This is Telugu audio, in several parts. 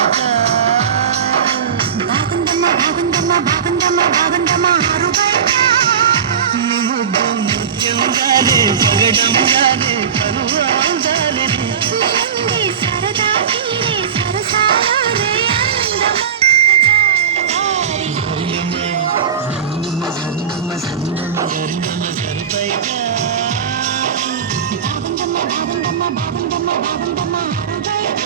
సరిపైగా బాగుందమ్మా బాగుందమ్మా బాగుందమ్మా బాగుందమ్మా ఆరుబయట ముద్దు ముత్యంగానే పగడంగానే కరువాగానే సరదా తీరే సరసాలే సరిపైగా బాగుందమ్మా బాగుందమ్మా బాగుందమ్మా బాగుందమ్మా ఆరుబయట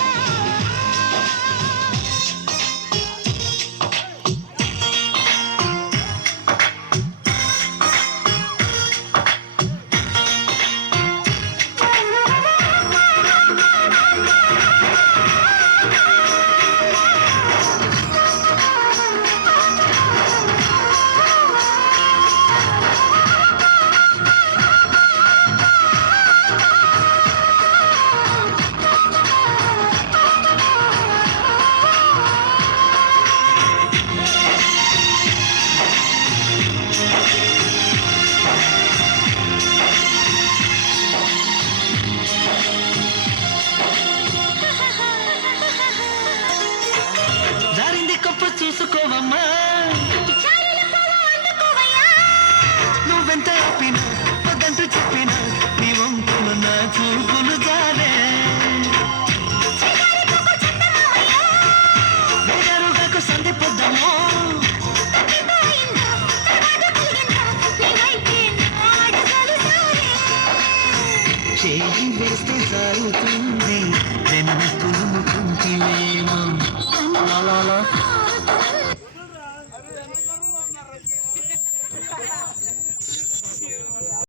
జారింది కప్ప చూసుకోవమ్మా నువ్వెంత ఆపినా వద్దంటూ చెప్పినా నీ వంపులు నా చూపులు జారే వేగరుగాకు సంధి పొద్దమో చేయి వేస్తే సాగుతుంది వెన్ను తులుముకుంటేనేమో